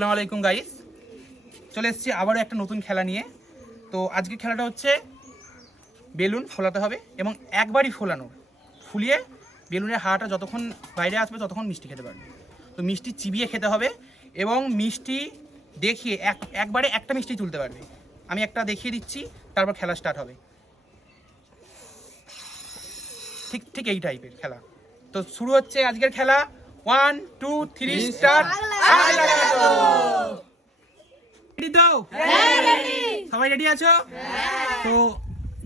আসসালামু আলাইকুম গাইস চলে এসেছি আবারও একটা নতুন খেলা নিয়ে। তো আজকে খেলাটা হচ্ছে বেলুন ফোলাতে হবে এবং একবারই ফোলানো। ফুলিয়ে বেলুনের হাওয়াটা যতক্ষণ বাইরে আসবে ততক্ষণ মিষ্টি খেতে পারবে। তো মিষ্টি চিবিয়ে খেতে হবে এবং মিষ্টি দেখিয়ে এক একবারে একটা মিষ্টি তুলতে পারবে। আমি একটা দেখিয়ে দিচ্ছি তারপর খেলা স্টার্ট হবে। ঠিক ঠিক এই টাইপের খেলা। তো শুরু হচ্ছে আজকের খেলা। ওয়ান টু থ্রি স্টার্ট সবাই রেডি আছো? তো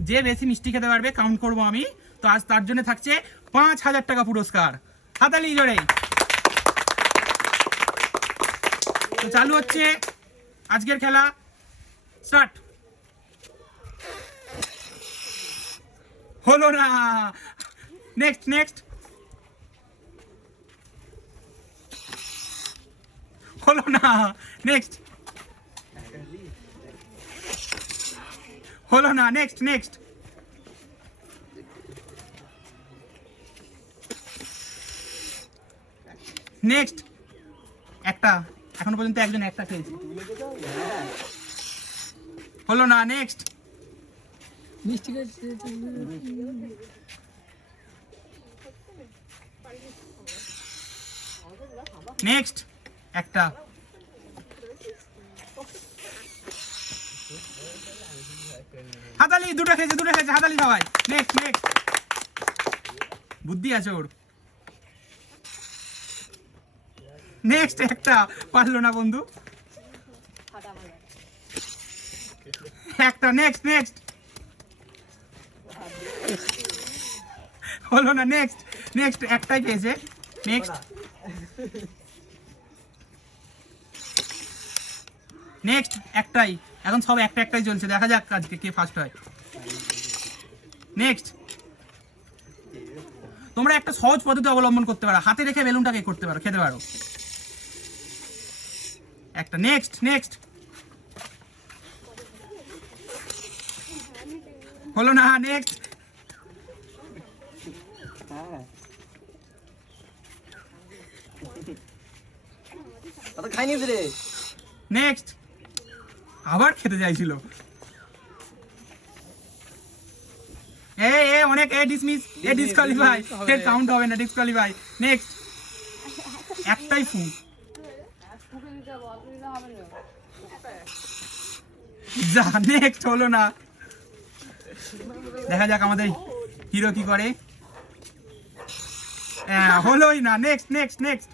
যে বেশি মিষ্টি খেতে পারবে কাউন্ট করব আমি। তো আজ তার জন্য থাকছে পাঁচ হাজার টাকা পুরস্কার। হাতালি জোরে। তো চালু হচ্ছে আজকের খেলা। স্টার্ট হলো না। নেক্সট নেক্সট হলো না নেক্সট হলো না নেক্সট নেক্সট নেক্সট একটা এখনও পর্যন্ত একজন একটা খেয়েছে হলো না নেক্সট মিষ্টি নেক্সট একটা। হাতালি, দুটো খেয়েছে দুটো খেয়েছে, হাতালি সবাই। নেক্সট নেক্সট বুদ্ধি আছে ওর। নেক্সট একটা। পারল না বন্ধু। একটা নেক্সট নেক্সট হলো না নেক্সট নেক্সট একটাই পেয়েছে নেক্সট নেক্সট একটাই। এখন সব একটা একটাই চলছে। দেখা যাক আজকে কে ফার্স্ট হয়। নেক্সট তোমরা একটা সহজ পদ্ধতি অবলম্বন করতে পারো। হাতে রেখে বেলুনটাকে করতে পারো। খেতে পারো। একটা। নেক্সট নেক্সট হলো না। নেক্সট তো খাইনি রে। নেক্সট আবার খেতে চাইছিল। এ এ, অনেক, এ ডিসমিস এ ডিসকোয়ালিফাই এ কাউন্ট হবে না ডিসকোয়ালিফাই নেক্সট একটাই ফোন যা নেক্সট হলো না। দেখা যাক আমাদের হিরো কি করে। হলোই না নেক্সট নেক্সট নেক্সট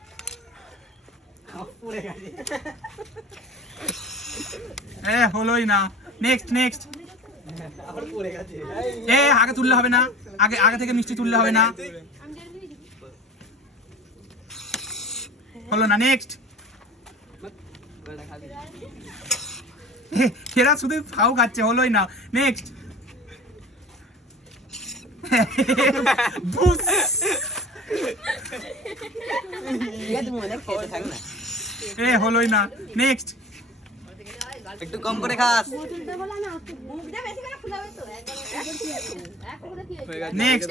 এ, হলোই না। নেক্সট নেক্সট এ, আগে তুললে হবে না। আগে আগে থেকে মিষ্টি তুললে হবে না। হলো না নেক্সট এরা শুধু ফাউ খাচ্ছে, হলোই না। নেক্সট এ, হলোই না। নেক্সট একটু কম করে খাস। নেক্সট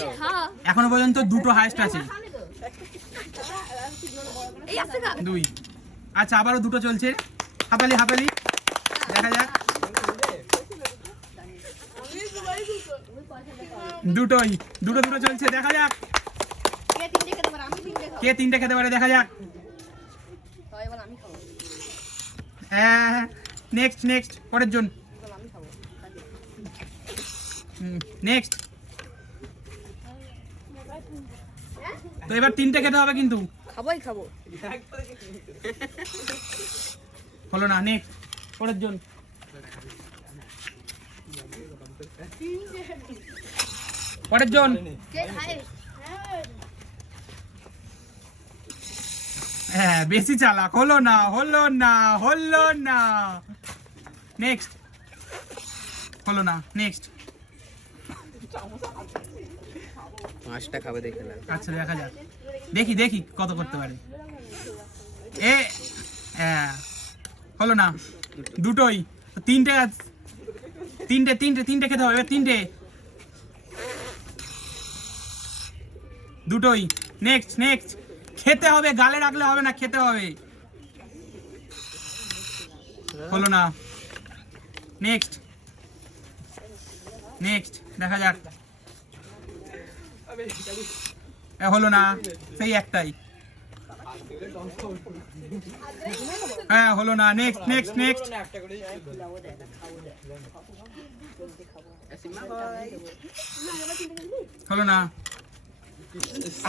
এখনও পর্যন্ত দুটো হাইস্ট আছে। দুই। আচ্ছা আবারও দুটো চলছে। হাতালি হাতালি দেখা যাক। দুটোই। দুটো দুটো চলছে। দেখা যাক। কে তিনটে খেতে পারে? দেখা যাক। হ্যাঁ। নেক্সট নেক্সট পরের জন। নেক্সট তো এবার তিনটে খেতে হবে কিন্তু। খাবোই খাব। হলো না নেক্সট পরের জন। পরের জন কে খায় হ্যাঁ বেশি চালাক। হলো না হলো না হলো না। নেক্সট হলো না নেক্সট পাঁচটা খাবে দেখে না আচ্ছা দেখা যাক। দেখি দেখি কত করতে পারে। এ হ্যাঁ হলো না। দুটোই। তিনটে তিনটে তিনটে তিনটে খেতে হবে। তিনটে। দুটোই। নেক্সট নেক্সট খেতে হবে, গালে রাখলে হবে না, খেতে হবে। হলো না। নেক্সট নেক্সট দেখা যাক। হলো না। সেই একটাই। হ্যাঁ হলো না। নেক্সট নেক্সট নেক্সট হলো না।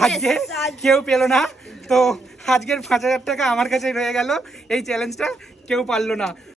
আজকে কেউ পেল না। তো আজকের পাঁচ হাজার টাকা আমার কাছে রয়ে গেল। এই চ্যালেঞ্জটা কেউ পারল না।